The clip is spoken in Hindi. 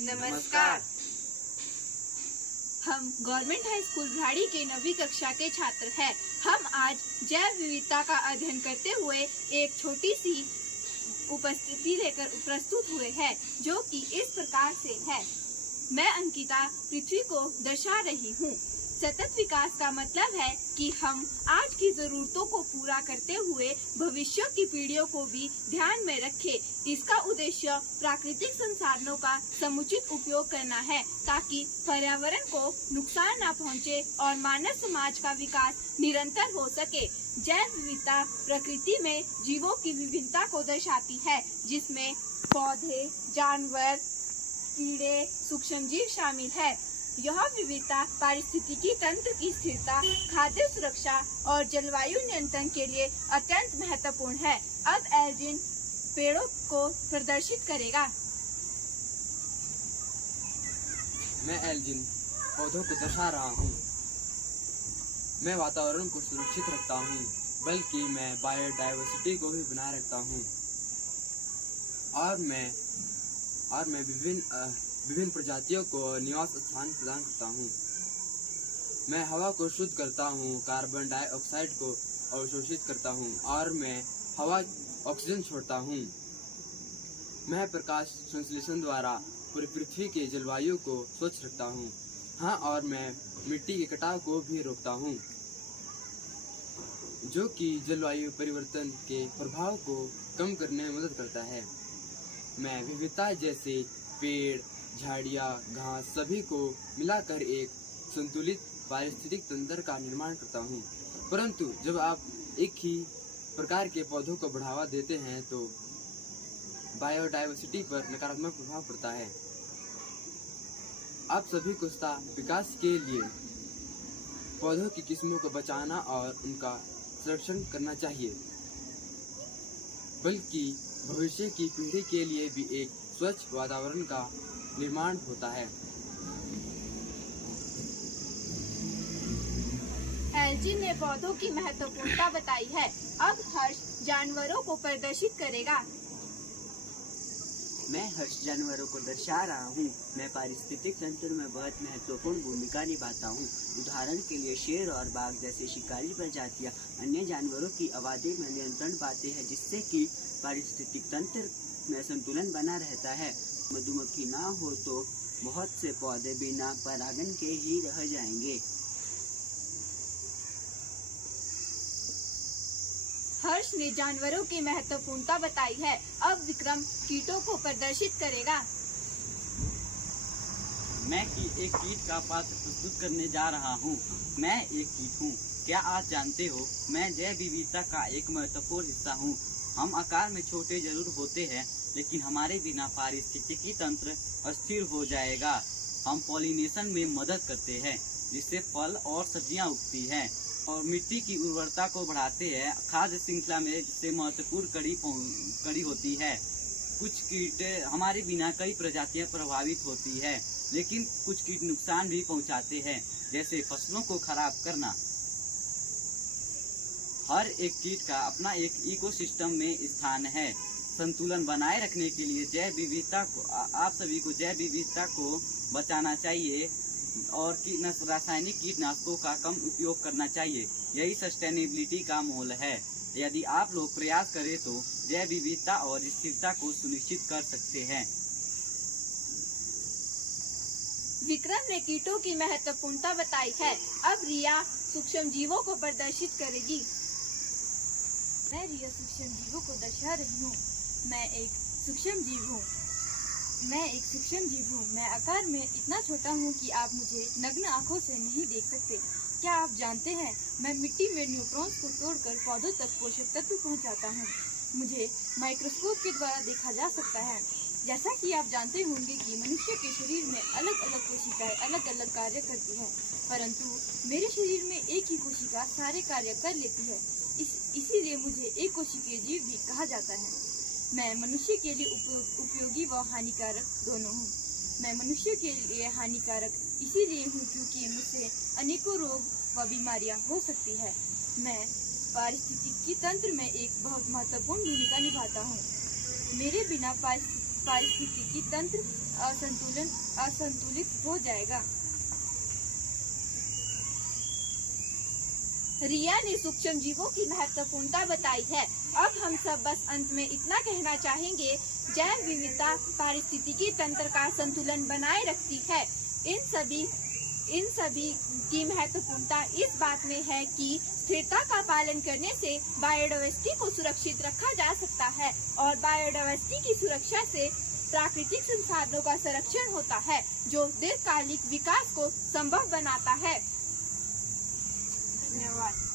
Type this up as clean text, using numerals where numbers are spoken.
नमस्कार। हम गवर्नमेंट हाई स्कूल भ्राड़ी के 9वीं कक्षा के छात्र हैं। हम आज जैव विविधता का अध्ययन करते हुए एक छोटी सी उपस्थिति लेकर प्रस्तुत हुए हैं, जो कि इस प्रकार से है। मैं अंकिता पृथ्वी को दर्शा रही हूँ। सतत विकास का मतलब है कि हम आज की जरूरतों को पूरा करते हुए भविष्य की पीढ़ियों को भी ध्यान में रखें। इसका उद्देश्य प्राकृतिक संसाधनों का समुचित उपयोग करना है, ताकि पर्यावरण को नुकसान न पहुंचे और मानव समाज का विकास निरंतर हो सके। जैव विविधता प्रकृति में जीवों की विभिन्नता को दर्शाती है, जिसमें पौधे, जानवर, कीड़े, सूक्ष्मजीव शामिल है। यह विविधता पारिस्थितिकी तंत्र की स्थिरता, खाद्य सुरक्षा और जलवायु नियंत्रण के लिए अत्यंत महत्वपूर्ण है। अब एल्जिन पेड़ों को प्रदर्शित करेगा। मैं एल्जिन पौधों को दर्शा रहा हूँ। मैं वातावरण को सुरक्षित रखता हूँ, बल्कि मैं बायोडायवर्सिटी को भी बनाए रखता हूँ। और मैं विभिन्न प्रजातियों को निवास स्थान प्रदान करता हूँ। मैं हवा को शुद्ध करता हूँ, कार्बन डाइऑक्साइड को अवशोषित करता हूँ और मैं हवा ऑक्सीजन छोड़ता हूँ। मैं प्रकाश संश्लेषण द्वारा पूरी पृथ्वी के जलवायु को स्वच्छ रखता हूँ। हाँ, और मैं मिट्टी के कटाव को भी रोकता हूँ, जो कि जलवायु परिवर्तन के प्रभाव को कम करने में मदद करता है। मैं विविधता जैसे पेड़, झाड़ियाँ, घास सभी को मिलाकर एक संतुलित पारिस्थितिक तंत्र का निर्माण करता हूँ। परंतु जब आप एक ही प्रकार के पौधों को बढ़ावा देते हैं तो बायोडायवर्सिटी पर नकारात्मक प्रभाव पड़ता है। आप सभी को विकास के लिए पौधों की किस्मों को बचाना और उनका संरक्षण करना चाहिए, बल्कि भविष्य की पीढ़ी के लिए भी एक स्वच्छ वातावरण का निर्माण होता है। एल्जिन ने पौधों की महत्वपूर्णता बताई है। अब हर्ष जानवरों को प्रदर्शित करेगा। मैं हर्ष जानवरों को दर्शा रहा हूँ। मैं पारिस्थितिक तंत्र में बहुत महत्वपूर्ण भूमिका निभाता हूँ। उदाहरण के लिए शेर और बाघ जैसे शिकारी प्रजातियाँ अन्य जानवरों की आबादी में नियंत्रण पाते हैं, जिससे कि पारिस्थितिक तंत्र में संतुलन बना रहता है। मधुमक्खी ना हो तो बहुत से पौधे बिना परागन के ही रह जाएंगे। हर्ष ने जानवरों की महत्वपूर्णता बताई है। अब विक्रम कीटों को प्रदर्शित करेगा। मैं एक कीट का पात्र प्रस्तुत करने जा रहा हूँ। मैं एक कीट हूँ। क्या आप जानते हो, मैं जैव विविधता का एक महत्वपूर्ण हिस्सा हूँ। हम आकार में छोटे जरूर होते हैं, लेकिन हमारे बिना पारिस्थितिकी तंत्र अस्थिर हो जाएगा। हम पॉलिनेशन में मदद करते हैं, जिससे फल और सब्जियां उगती हैं और मिट्टी की उर्वरता को बढ़ाते हैं। खाद्य श्रृंखला में इससे महत्वपूर्ण कड़ी होती है। कुछ कीट हमारे बिना कई प्रजातियां प्रभावित होती है, लेकिन कुछ कीट नुकसान भी पहुंचाते हैं, जैसे फसलों को खराब करना। हर एक कीट का अपना एक इकोसिस्टम में स्थान है। संतुलन बनाए रखने के लिए जैव विविधता को आप सभी को जैव विविधता को बचाना चाहिए और रासायनिक कीटनाशकों का कम उपयोग करना चाहिए। यही सस्टेनेबिलिटी का मूल है। यदि आप लोग प्रयास करें तो जैव विविधता और स्थिरता को सुनिश्चित कर सकते हैं। विक्रम ने कीटों की महत्वपूर्णता बताई है। अब रिया सूक्ष्मजीवों को प्रदर्शित करेगी। मैं रिया सूक्ष्मजीवों को दर्शा रही हूँ। मैं एक सूक्ष्मजीव हूँ। मैं आकार में इतना छोटा हूँ कि आप मुझे नग्न आँखों से नहीं देख सकते। क्या आप जानते हैं, मैं मिट्टी में न्यूट्रॉन्स को तोड़कर पौधों तक पोषक तत्व पहुँचाता हूँ। मुझे माइक्रोस्कोप के द्वारा देखा जा सकता है। जैसा कि आप जानते होंगे कि मनुष्य के शरीर में अलग अलग कोशिकाएं अलग अलग कार्य करती हैं, परंतु मेरे शरीर में एक ही कोशिका सारे कार्य कर लेती है। इसीलिए मुझे एक कोशिकीय जीव भी कहा जाता है। मैं मनुष्य के लिए उपयोगी व हानिकारक दोनों हूँ। मैं मनुष्य के लिए हानिकारक इसीलिए हूँ क्योंकि मुझसे अनेकों रोग व बीमारियाँ हो सकती है। मैं पारिस्थितिकी तंत्र में एक बहुत महत्वपूर्ण भूमिका निभाता हूँ। मेरे बिना पारिस्थितिकी तंत्र असंतुलित हो जाएगा। रिया ने सूक्ष्म जीवों की महत्वपूर्णता बताई है। अब हम सब बस अंत में इतना कहना चाहेंगे, जैव विविधता पारिस्थितिकी तंत्र का संतुलन बनाए रखती है। इन सभी की महत्वपूर्णता इस बात में है कि स्थिरता का पालन करने से बायोडायवर्सिटी को सुरक्षित रखा जा सकता है और बायोडायवर्सिटी की सुरक्षा से प्राकृतिक संसाधनों का संरक्षण होता है, जो दीर्घकालिक विकास को संभव बनाता है। धन्यवाद।